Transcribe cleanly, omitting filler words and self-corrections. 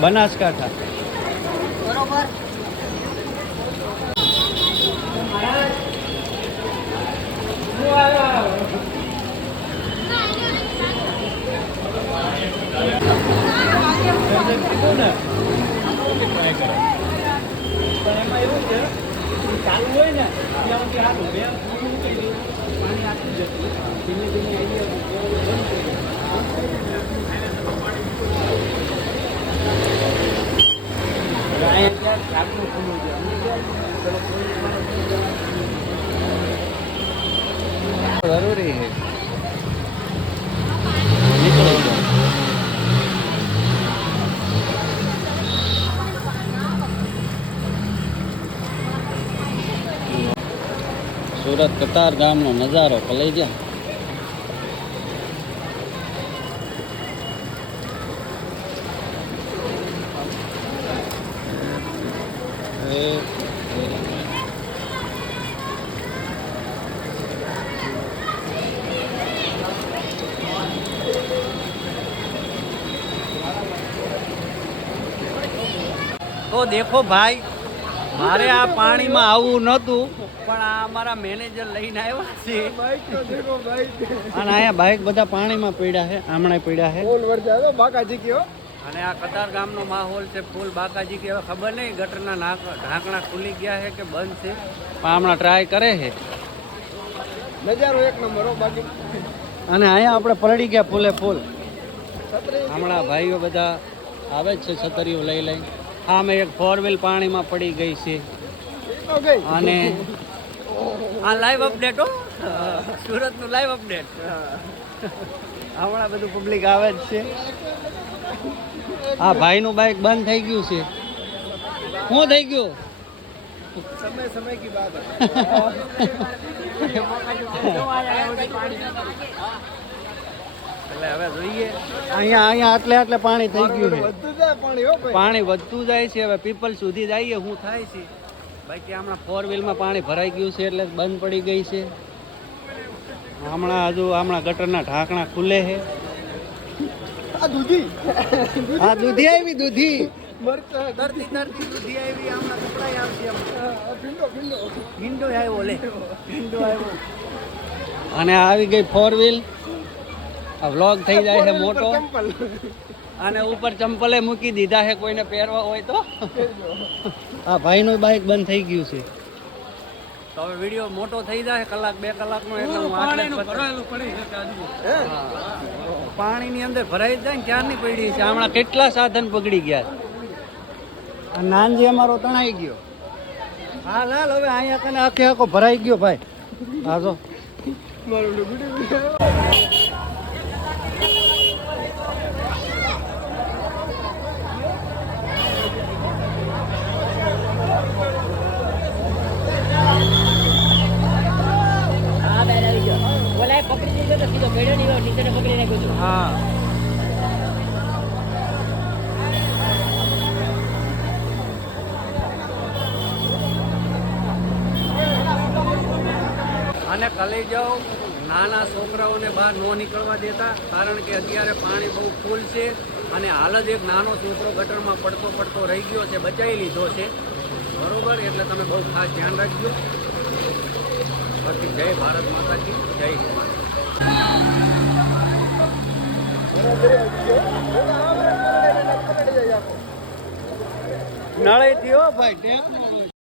બનાસકાંઠા. બરોબર. એમાં એવું છે ચાલુ હોય ને ત્યાં સુધી હાથ બે પાણી આપી જતું ધીમે ધીમે જરૂરી છે. સુરત કતાર ગામનો નજારો લઈ જા. તો દેખો ભાઈ, મારે આ પાણીમાં આવવું નહોતું, પણ આ અમારા મેનેજર લઈને આવ્યા છે. અને અહીંયા બાઇક બધા પાણીમાં પડ્યા છે, આમણે પડ્યા છે. બાકાજી કયો. અને આ કતાર ગામનો માહોલ છે ફૂલ બાકાજી કે હવે ખબર નહીં ગટરના ઢાંકણા ખુલી ગયા છે કે બંધ છે, પણ હમણાં ટ્રાય કરે છે. નજારો એક નંબર હો બાકી. અને અહીંયા આપણે પલળી ગયા ફૂલે ફૂલ. હમણાં ભાઈઓ બધા આવે જ છે છતરીઓ લઈ લઈ. આમે એક 4 વ્હીલ પાણીમાં પડી ગઈ છે. અને આ લાઈવ અપડેટ હો, સુરતનું લાઈવ અપડેટ. હમણાં બધું પબ્લિક આવે જ છે. આ ભાઈનું બાઇક બંધ થઈ ગયું છે. શું થઈ ગયું? સમય કી બાત હે. એટલે હવે જોઈએ. અહીંયા આટલે પાણી થઈ ગયું છે. પાણી વધતું જાય છે. હવે પીપલ સુધી જઈએ શું થાય છે. બાકી હમણાં 4 વ્હીલમાં પાણી ભરાઈ ગયું છે એટલે બંધ પડી ગઈ છે. હમણાં ગટરના ઢાંકણા ખુલે છે. આ દૂધી આવી દૂધી તરતી દૂધી આવી. હમણાં કપડાય આવશે. ભીંડો આવ્યો લે, ભીંડો આવ્યો. અને આવી ગઈ 4 વ્હીલ. આ વ્લોગ થઈ જાય છે મોટો. અને ઉપર ચંપલે મૂકી દીધા છે કોઈને પહેરવા હોય તો. આ ભાઈનું બાઇક બંધ થઈ ગયું છે. તો હવે વિડીયો મોટો થઈ જાય કલાક 2 કલાકનો એટલે હું પાણીની અંદર ભરાઈ જાય ને ક્યારની પડી છે. હમણાં કેટલા સાધન પકડી ગયા. આ નાનજી અમારો તણાઈ ગયો. હા લાલ હવે અહીંયા કને આખો ભરાઈ ગયો ભાઈ. હા જો હા. અને કલી જાઓ નાના છોકરાઓને બહાર ન નીકળવા દેતા, કારણ કે અત્યારે પાણી બહુ ફૂલ છે. અને હાલ જ એક નાનો છોકરો ગટરમાં પડતો રહી ગયો છે, બચાવી લીધો છે. બરોબર, એટલે તમે બહુ ખાસ ધ્યાન રાખજો. બાકી જય ભારત માતાજી, જય નળે થયો ભાઈ ટેકનોલોજી.